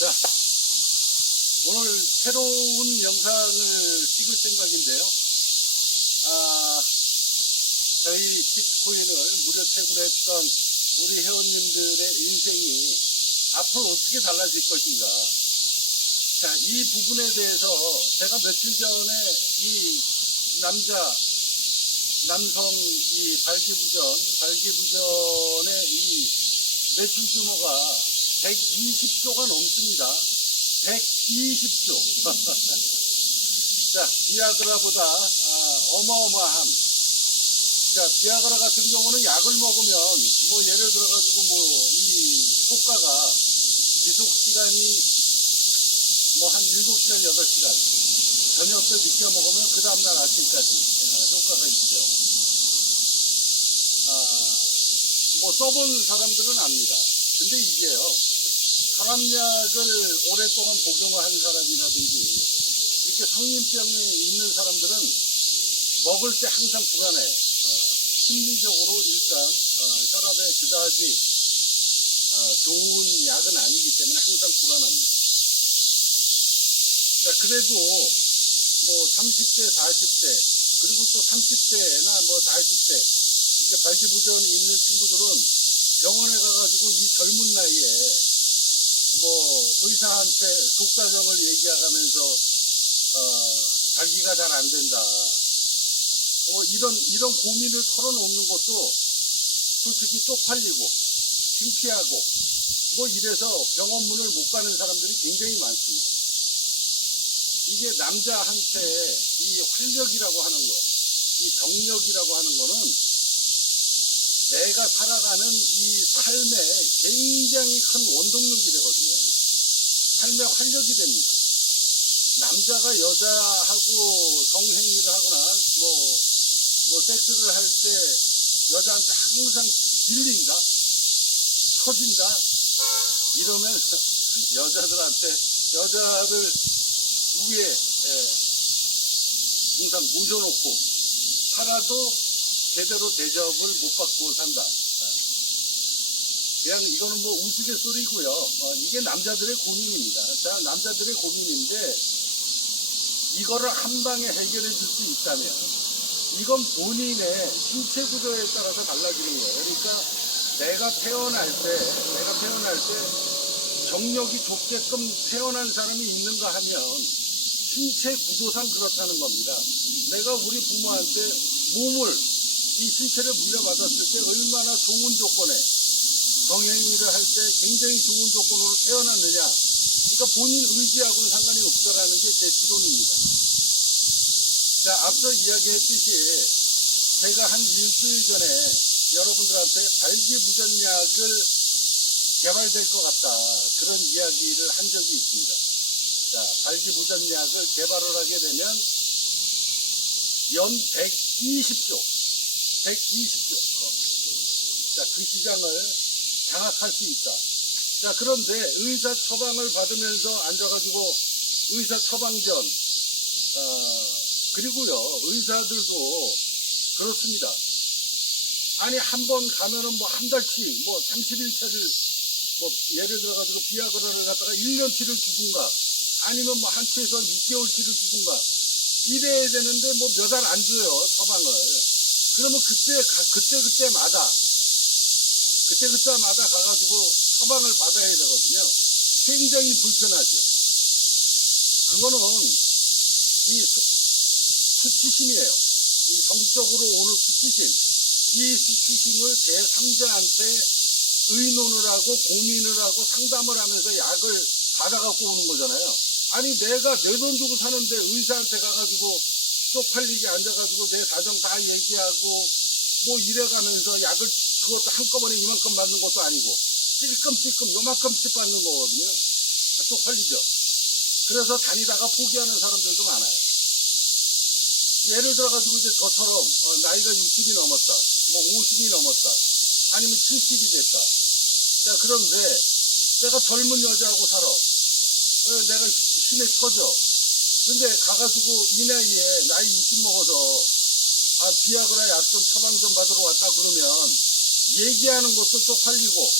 자, 오늘 새로운 영상을 찍을 생각인데요. 저희 비트코인을 무료 채굴 했던 우리 회원님들의 인생이 앞으로 어떻게 달라질 것인가. 자, 이 부분에 대해서 제가 며칠 전에 이 남성 이 발기부전의 이 매출 규모가 120조가 넘습니다. 120조. 자, 비아그라보다 어마어마한. 자, 비아그라 같은 경우는 약을 먹으면 뭐 예를 들어가지고 뭐 이 효과가 지속 시간이 뭐 한 7시간, 8시간. 저녁 때 늦게 먹으면 그 다음날 아침까지 효과가 있죠. 뭐 써본 사람들은 압니다. 근데 이게요, 혈압약을 오랫동안 복용을 한 사람이라든지 이렇게 성인병에 있는 사람들은 먹을 때 항상 불안해요. 심리적으로 일단 혈압에 그다지 좋은 약은 아니기 때문에 항상 불안합니다. 자, 그래도 뭐 30대, 40대 그리고 또 30대나 뭐 40대 이렇게 발기부전이 있는 친구들은 병원에 가가지고 이 젊은 나이에 뭐 의사한테 속사정을 얘기하면서 자기가 잘 안 된다. 이런 고민을 털어놓는 것도 솔직히 쪽팔리고 창피하고 뭐 이래서 병원 문을 못 가는 사람들이 굉장히 많습니다. 이게 남자한테 이 활력이라고 하는 거, 이 정력이라고 하는 거는 내가 살아가는 이 삶에 굉장히 큰 원동력이 되거든요. 삶의 활력이 됩니다. 남자가 여자하고 성행위를 하거나 뭐 섹스를 할 때 여자한테 항상 밀린다, 처진다 이러면 여자를 위에 항상 모셔놓고 살아도 제대로 대접을 못 받고 산다. 그냥 이거는 뭐 우스갯소리고요. 이게 남자들의 고민입니다. 자, 남자들의 고민인데 이거를 한 방에 해결해 줄 수 있다면 이건 본인의 신체 구조에 따라서 달라지는 거예요. 그러니까 내가 태어날 때 정력이 좋게끔 태어난 사람이 있는가 하면 신체 구조상 그렇다는 겁니다. 내가 우리 부모한테 이 신체를 물려받았을 때 얼마나 좋은 조건에 성행위를 할 때 굉장히 좋은 조건으로 태어났느냐. 그러니까 본인 의지하고는 상관이 없다라는 게 제 지론입니다. 자, 앞서 이야기했듯이 제가 한 일주일 전에 여러분들한테 발기부전약을 개발될 것 같다. 그런 이야기를 한 적이 있습니다. 자, 발기부전약을 개발을 하게 되면 연 120조. 자, 그 시장을 장악할 수 있다. 자, 그런데 의사 처방을 받으면서 앉아가지고 의사 처방전, 그리고요, 의사들도 그렇습니다. 아니, 한 번 가면은 뭐 한 달치, 뭐 30일치를 뭐 예를 들어가지고 비아그라를 갖다가 1년치를 주든가 아니면 뭐 한 최소한 6개월치를 주든가 이래야 되는데 뭐 몇 알 안 줘요, 처방을. 그러면 그때마다 가가지고 처방을 받아야 되거든요. 굉장히 불편하죠. 그거는 이 수치심이에요. 이 성적으로 오는 수치심. 이 수치심을 제3자한테 의논을 하고 고민을 하고 상담을 하면서 약을 받아갖고 오는 거잖아요. 아니, 내가 내 돈 주고 사는데 의사한테 가가지고 쪽팔리게 앉아가지고 내 사정 다 얘기하고 뭐 이래가면서 약을 그것도 한꺼번에 이만큼 받는 것도 아니고 찔끔찔끔 요만큼씩 받는 거거든요. 쪽팔리죠. 그래서 다니다가 포기하는 사람들도 많아요. 예를 들어가지고 이제 저처럼 나이가 60이 넘었다, 뭐 50이 넘었다, 아니면 70이 됐다. 자, 그런데 내가 젊은 여자하고 살아. 내가 힘에 처져. 근데 가가지고 이 나이에 나이 60 먹어서 비아그라 약 좀 처방 좀 받으러 왔다 그러면 얘기하는 것도 쪽팔리고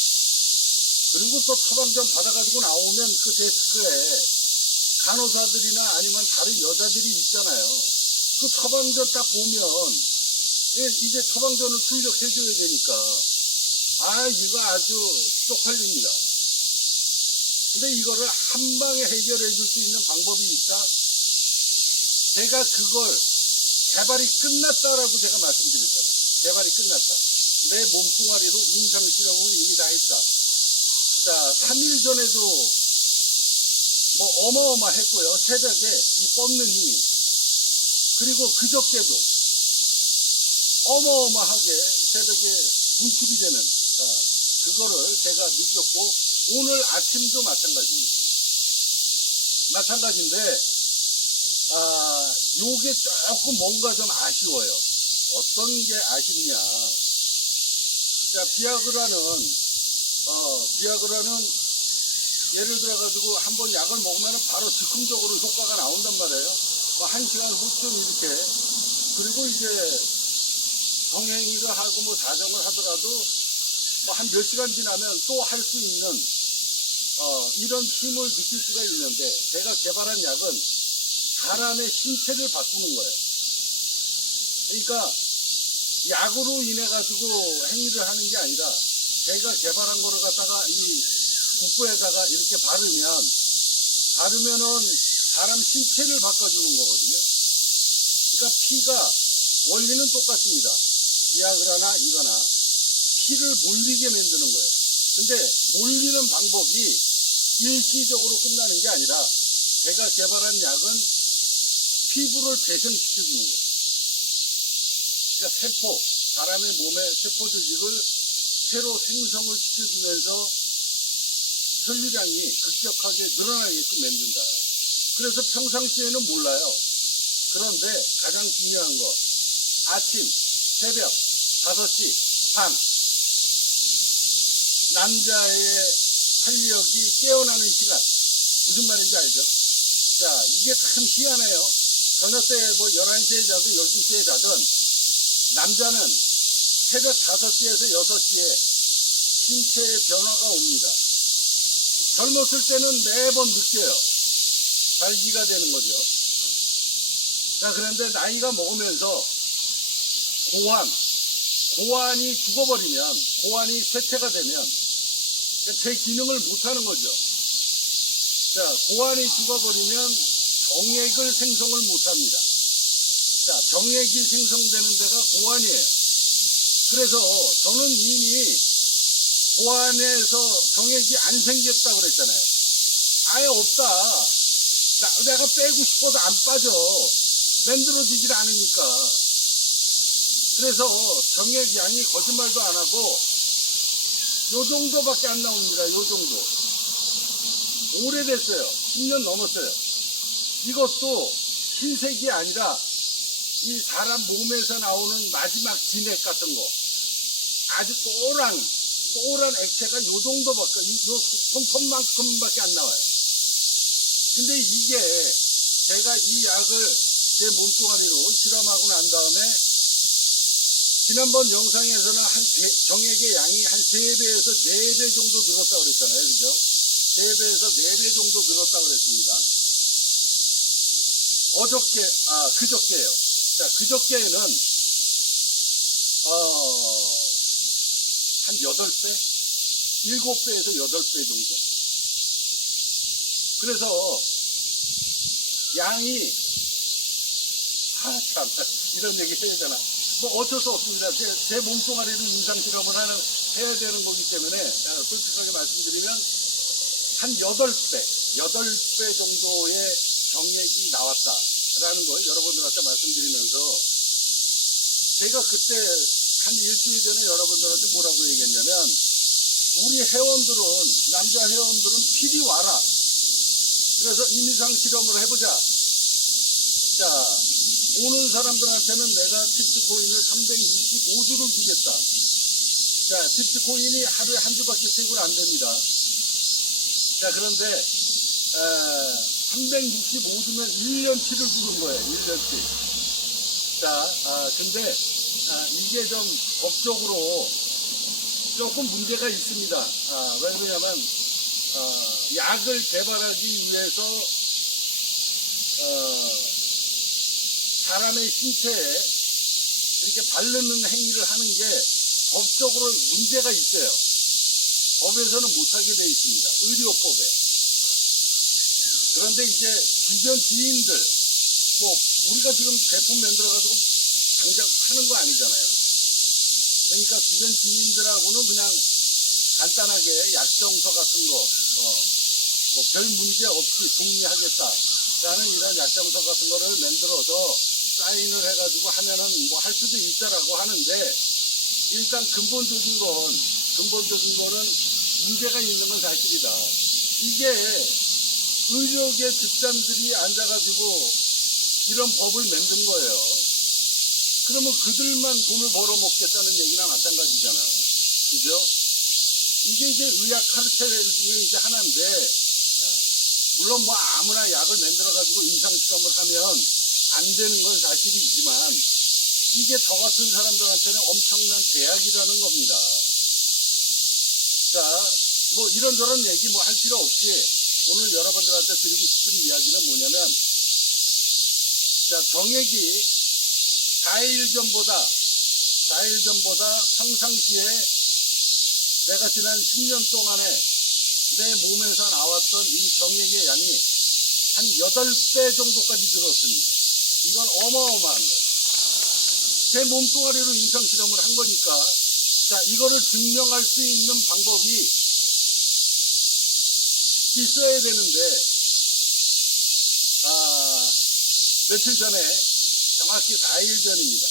그리고 또 처방전 받아가지고 나오면 그 데스크에 간호사들이나 아니면 다른 여자들이 있잖아요. 그 처방전 딱 보면 이제 처방전을 출력해줘야 되니까 이거 아주 쪽팔립니다. 근데 이거를 한 방에 해결해 줄 수 있는 방법이 있다? 제가 그걸 개발이 끝났다라고 제가 말씀드렸잖아요. 개발이 끝났다. 내 몸뚱아리로 임상실험을 이미 다 했다. 자, 3일 전에도 뭐 어마어마했고요. 새벽에 이 뻗는 힘이. 그리고 그저께도 어마어마하게 새벽에 분출이 되는 그거를 제가 느꼈고 오늘 아침도 마찬가지인데 요게 조금 뭔가 좀 아쉬워요. 어떤 게 아쉽냐. 자, 비아그라는 예를 들어가지고 한번 약을 먹으면 바로 즉흥적으로 효과가 나온단 말이에요. 뭐 1시간 후쯤 이렇게. 그리고 이제 정행위를 하고 뭐 사정을 하더라도 뭐 한 몇 시간 지나면 또 할 수 있는 이런 힘을 느낄 수가 있는데 제가 개발한 약은 사람의 신체를 바꾸는 거예요. 그러니까 약으로 인해 가지고 행위를 하는 게 아니라 제가 개발한 거를 갖다가 이 국부에다가 이렇게 바르면은 사람 신체를 바꿔주는 거거든요. 그러니까 피가 원리는 똑같습니다. 비아그라나 이거나 피를 몰리게 만드는 거예요. 근데 몰리는 방법이 일시적으로 끝나는 게 아니라 제가 개발한 약은 피부를 재생시켜주는 거예요. 그러니까 사람의 몸의 세포 조직을 새로 생성을 시켜주면서 혈류량이 급격하게 늘어나게끔 만든다. 그래서 평상시에는 몰라요. 그런데 가장 중요한 거, 아침, 새벽, 5시, 밤, 남자의 활력이 깨어나는 시간. 무슨 말인지 알죠? 자, 이게 참 희한해요. 저녁 때 뭐 11시에 자든 12시에 자든 남자는 새벽 5시에서 6시에 신체의 변화가 옵니다. 젊었을 때는 매번 느껴요. 발기가 되는 거죠. 자, 그런데 나이가 먹으면서 고환이 죽어버리면, 고환이 쇠퇴가 되면 제 기능을 못하는 거죠. 자, 고환이 죽어버리면 정액을 생성을 못합니다. 자, 정액이 생성되는 데가 고환이에요. 그래서 저는 이미 고환에서 정액이 안 생겼다 그랬잖아요. 아예 없다. 내가 빼고 싶어도 안 빠져. 만들어지질 않으니까. 그래서 정액 양이 거짓말도 안 하고 요 정도밖에 안 나옵니다. 요 정도. 오래됐어요. 10년 넘었어요. 이것도 흰색이 아니라 이 사람 몸에서 나오는 마지막 진액 같은 거. 아주 노란 액체가 요 정도밖에, 요 손톱만큼밖에 안 나와요. 근데 이게 제가 이 약을 제 몸뚱아리로 실험하고 난 다음에 지난번 영상에서는 정액의 양이 한 3배에서 4배 정도 늘었다고 그랬잖아요. 그죠? 3배에서 4배 정도 늘었다고 그랬습니다. 그저께예요. 자, 그저께에는, 한 8배? 7배에서 8배 정도? 그래서, 양이, 참, 이런 얘기 해야 되나? 뭐 어쩔 수 없습니다. 제 몸뚱아리로 임상실험을 해야 되는 거기 때문에, 솔직하게 말씀드리면, 한 8배 정도의 정액이 나왔다라는 걸 여러분들한테 말씀드리면서 제가 그때 한 일주일 전에 여러분들한테 뭐라고 얘기했냐면 우리 남자 회원들은 필히 와라. 그래서 임상 실험을 해보자. 자, 오는 사람들한테는 내가 칩트코인을 365주를 주겠다. 자, 칩트코인이 하루에 한 주밖에 채굴 안 됩니다. 자, 그런데 365주면 1년치를 주는 거예요. 1년치. 자, 근데 이게 좀 법적으로 조금 문제가 있습니다. 왜 그러냐면 약을 개발하기 위해서 사람의 신체에 이렇게 바르는 행위를 하는 게 법적으로 문제가 있어요. 법에서는 못하게 돼 있습니다. 의료법에. 그런데 이제 주변 지인들, 뭐 우리가 지금 제품 만들어가지고 당장 하는 거 아니잖아요. 그러니까 주변 지인들하고는 그냥 간단하게 약정서 같은 거, 뭐 별 문제 없이 동의하겠다라는 이런 약정서 같은 거를 만들어서 사인을 해가지고 하면은 뭐 할 수도 있다라고 하는데, 일단 근본적인 거는 문제가 있는 건 사실이다. 이게 의료계 집단들이 앉아가지고 이런 법을 만든 거예요. 그러면 그들만 돈을 벌어먹겠다는 얘기나 마찬가지잖아. 그죠? 이게 이제 의학 카르텔 중에 이제 하나인데, 물론 뭐 아무나 약을 만들어가지고 임상실험을 하면 안 되는 건 사실이지만, 이게 저 같은 사람들한테는 엄청난 대학이라는 겁니다. 자, 뭐 이런저런 얘기 뭐 할 필요 없이 오늘 여러분들한테 드리고 싶은 이야기는 뭐냐면, 자, 정액이 4일 전보다 평상시에 내가 지난 10년 동안에 내 몸에서 나왔던 이 정액의 양이 한 8배 정도까지 늘었습니다. 이건 어마어마한 거예요. 제 몸뚱아리로 임상실험을 한 거니까, 자, 이거를 증명할 수 있는 방법이 있어야 되는데, 며칠 전에, 정확히 4일 전입니다.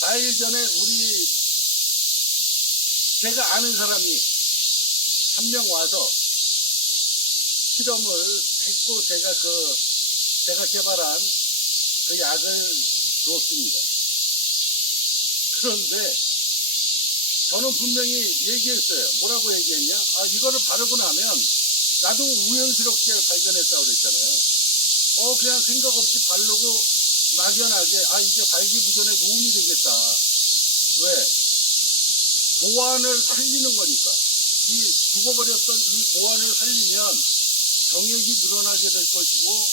4일 전에 제가 아는 사람이 한 명 와서 실험을 했고, 제가 개발한 그 약을 줬습니다. 그런데 저는 분명히 얘기했어요. 뭐라고 얘기했냐? 이거를 바르고 나면 나도 우연스럽게 발견했다고 그랬잖아요. 그냥 생각 없이 바르고 막연하게 이게 발기부전에 도움이 되겠다. 왜? 고환을 살리는 거니까. 이 죽어버렸던 이 고환을 살리면 정액이 늘어나게 될 것이고,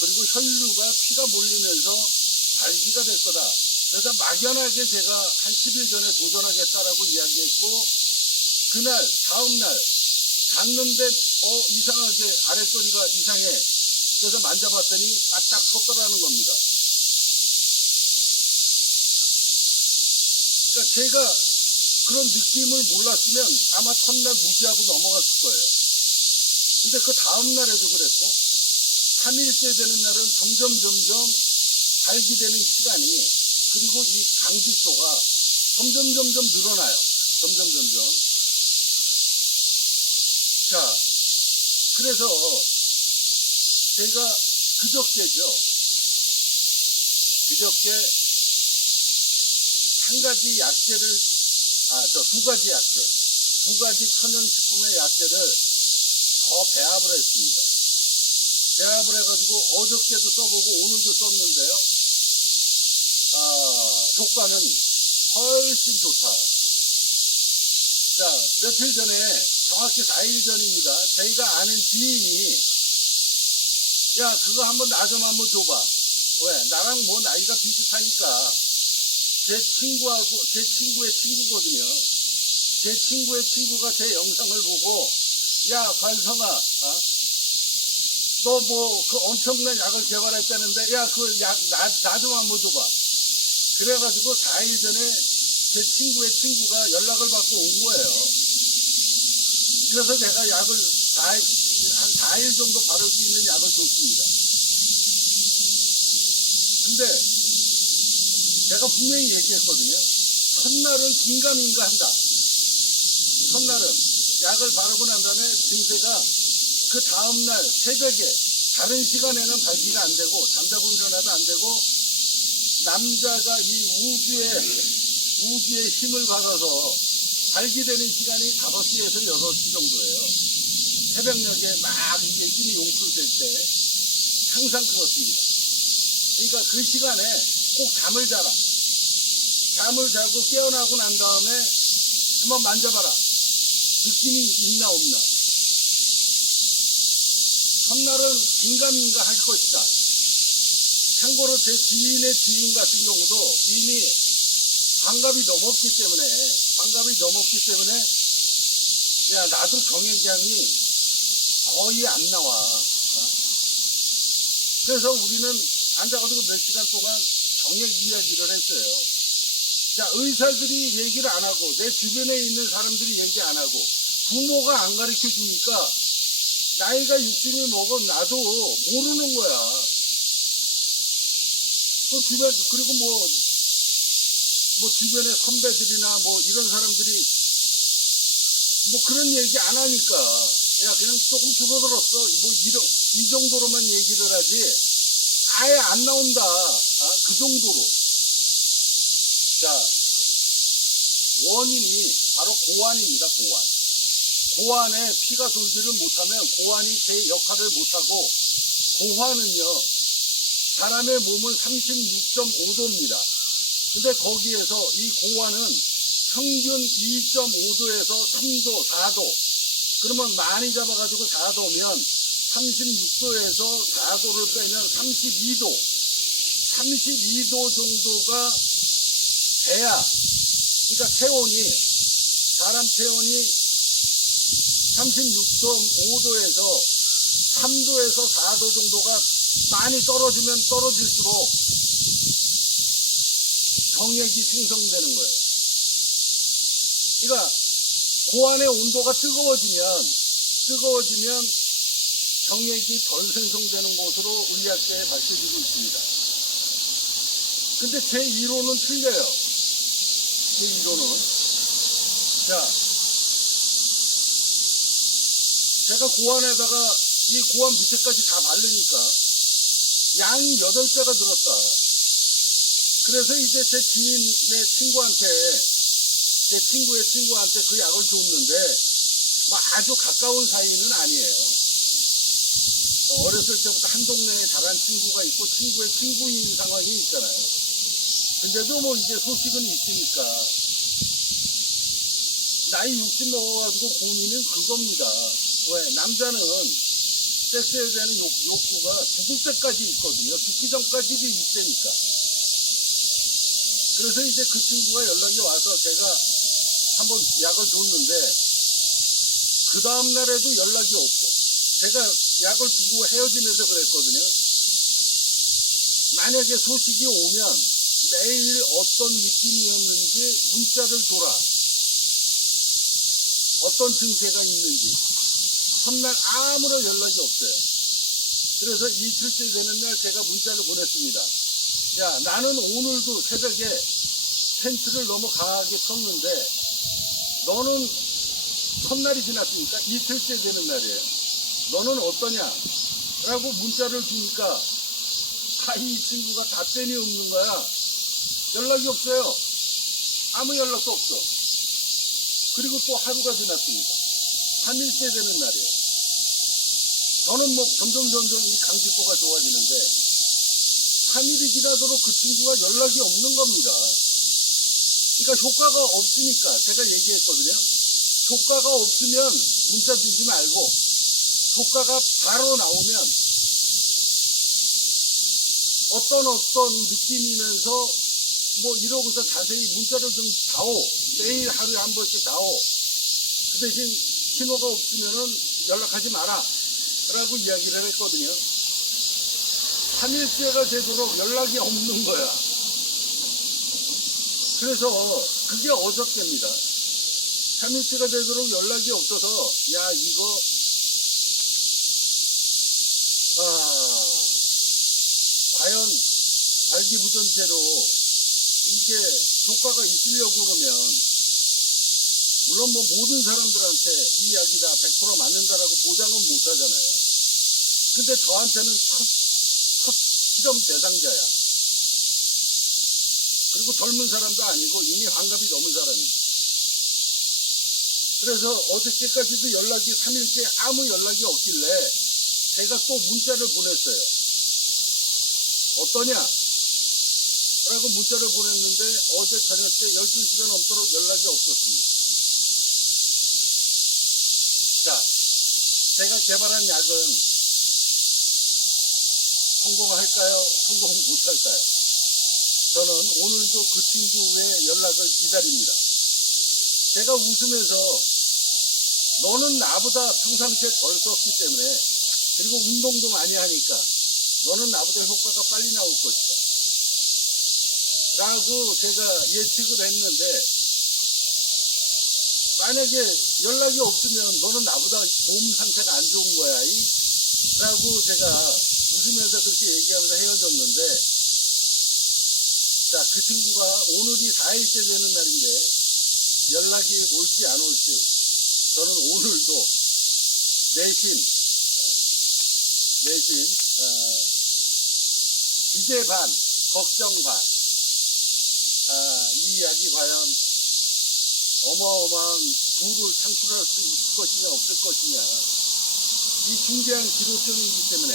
그리고 혈류가 피가 몰리면서 발기가 될 거다. 그래서 막연하게 제가 한 10일 전에 도전하겠다라고 이야기했고, 다음날 잤는데 이상하게 아랫도리가 이상해. 그래서 만져봤더니 바짝 섰더라는 겁니다. 그러니까 제가 그런 느낌을 몰랐으면 아마 첫날 무시하고 넘어갔을 거예요. 근데 그 다음날에도 그랬고, 3일째 되는 날은 점점 발기되는 시간이, 그리고 이 강직도가 점점 늘어나요. 점점. 자, 그래서 제가 그저께 한 가지 약재를, 두 가지 천연식품의 약재를 더 배합을 했습니다. 배합을 해가지고 어저께도 써보고 오늘도 썼는데요. 효과는 훨씬 좋다. 자, 며칠 전에, 정확히 4일 전입니다. 저희가 아는 지인이, 야, 그거 한번 줘봐. 왜? 나랑 뭐 나이가 비슷하니까, 제 친구의 친구거든요. 제 친구의 친구가 제 영상을 보고, 야, 관성아, 너 뭐, 그 엄청난 약을 개발했다는데, 야, 그 약, 나 좀 한번 줘봐. 그래가지고 4일 전에 제 친구의 친구가 연락을 받고 온 거예요. 그래서 제가 약을 한 4일 정도 바를 수 있는 약을 줬습니다. 근데 제가 분명히 얘기했거든요. 첫날은 긴가민가 한다. 첫날은 약을 바르고 난 다음에 증세가 그 다음날 새벽에 다른 시간에는 발기가 안 되고, 잠자고 일어나도 안 되고, 남자가 이 우주의 힘을 받아서 발기되는 시간이 5시에서 6시 정도예요. 새벽녘에 막 이게 힘이 용출될 때 항상 그렇습니다. 그러니까 그 시간에 꼭 잠을 자라. 잠을 자고 깨어나고 난 다음에 한번 만져봐라. 느낌이 있나 없나. 첫날은 긴가민가 할 것이다. 참고로 제 지인의 지인 같은 경우도 이미 환갑이 넘었기 때문에 야 나도 정액량이 거의 안 나와. 그래서 우리는 앉아가지고 몇 시간 동안 정액 이야기를 했어요. 자, 의사들이 얘기를 안 하고 내 주변에 있는 사람들이 얘기 안 하고 부모가 안 가르쳐 주니까 나이가 60이 먹은 나도 모르는 거야. 그 주변, 그리고 뭐 주변에 선배들이나 뭐 이런 사람들이 뭐 그런 얘기 안 하니까 야 그냥 조금 줄어들었어. 뭐 이 정도로만 얘기를 하지 아예 안 나온다. 그 정도로. 자, 원인이 바로 고환입니다. 고환에 피가 돌지를 못하면 고환이 제 역할을 못하고, 고환은요 사람의 몸은 36.5도입니다. 근데 거기에서 이 고환은 평균 2.5도에서 3도, 4도. 그러면 많이 잡아가지고 4도면 36도에서 4도를 빼면 32도. 32도 정도가 돼야, 그러니까 사람 체온이 36.5도에서 3도에서 4도 정도가 많이 떨어지면 떨어질수록 정액이 생성되는 거예요. 그러니까 고환의 온도가 뜨거워지면 정액이 덜 생성되는 것으로 의학계에 밝혀지고 있습니다. 근데 제 이론은 틀려요. 제 이론은. 자, 제가 고환에다가 이 고환 밑에까지 다 바르니까 양이 8배가 늘었다. 그래서 이제 제 지인의 친구한테, 제 친구의 친구한테 그 약을 줬는데, 뭐 아주 가까운 사이는 아니에요. 어렸을 때부터 한 동네에 자란 친구가 있고 친구의 친구인 상황이 있잖아요. 근데도 뭐 이제 소식은 있으니까. 나이 60 먹어가지고 고민은 그겁니다. 왜? 남자는 섹스에 대한 욕구가 죽을 때까지 있거든요. 죽기 전까지도 있다니까. 그래서 이제 그 친구가 연락이 와서 제가 한번 약을 줬는데 그 다음날에도 연락이 없고, 제가 약을 주고 헤어지면서 그랬거든요. 만약에 소식이 오면 매일 어떤 느낌이었는지 문자를 줘라. 어떤 증세가 있는지. 첫날 아무런 연락이 없어요. 그래서 이틀째 되는 날 제가 문자를 보냈습니다. 야, 나는 오늘도 새벽에 텐트를 너무 강하게 쳤는데 너는 첫날이 지났으니까 이틀째 되는 날이에요. 너는 어떠냐? 라고 문자를 주니까 이 친구가 답변이 없는 거야. 연락이 없어요. 아무 연락도 없어. 그리고 또 하루가 지났습니다. 3일째 되는 날이에요. 저는 뭐 점점 이 강직도가 좋아지는데 3일이 지나도록 그 친구가 연락이 없는 겁니다. 그러니까 효과가 없으니까 제가 얘기했거든요. 효과가 없으면 문자 주지 말고 효과가 바로 나오면 어떤 느낌이면서 뭐 이러고서 자세히 문자를 좀 다오. 매일 하루에 한 번씩 다오. 그 대신 신호가 없으면은 연락하지 마라. 라고 이야기를 했거든요. 3일째가 되도록 연락이 없는 거야. 그래서 그게 어저께입니다. 3일째가 되도록 연락이 없어서 야 이거 과연 발기부전제로 이게 효과가 있으려고 그러면 물론 뭐 모든 사람들한테 이 약이 다 100% 맞는다라고 보장은 못 하잖아요. 근데 저한테는 첫 실험 대상자야. 그리고 젊은 사람도 아니고 이미 환갑이 넘은 사람이고. 그래서 어저께까지도 연락이 3일째 아무 연락이 없길래 제가 또 문자를 보냈어요. 어떠냐? 라고 문자를 보냈는데 어제 저녁 때 12시가 넘도록 연락이 없었습니다. 자, 제가 개발한 약은 성공할까요? 성공 못할까요? 저는 오늘도 그 친구의 연락을 기다립니다. 제가 웃으면서 너는 나보다 평상시에 덜 썼기 때문에 그리고 운동도 많이 하니까 너는 나보다 효과가 빨리 나올 것이다 라고 제가 예측을 했는데 만약에 연락이 없으면 너는 나보다 몸 상태가 안 좋은 거야 라고 제가 웃으면서 그렇게 얘기하면서 헤어졌는데 자, 그 친구가 오늘이 4일째 되는 날인데 연락이 올지 안 올지 저는 오늘도 내심 기대 반, 걱정 반, 이 약이 과연 어마어마한 부를 창출할 수 있을 것이냐 없을 것이냐 이 중대한 기로점이기 때문에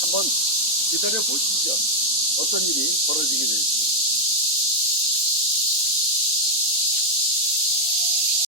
한번 기다려 보시죠. 어떤 일이 벌어지게 될지.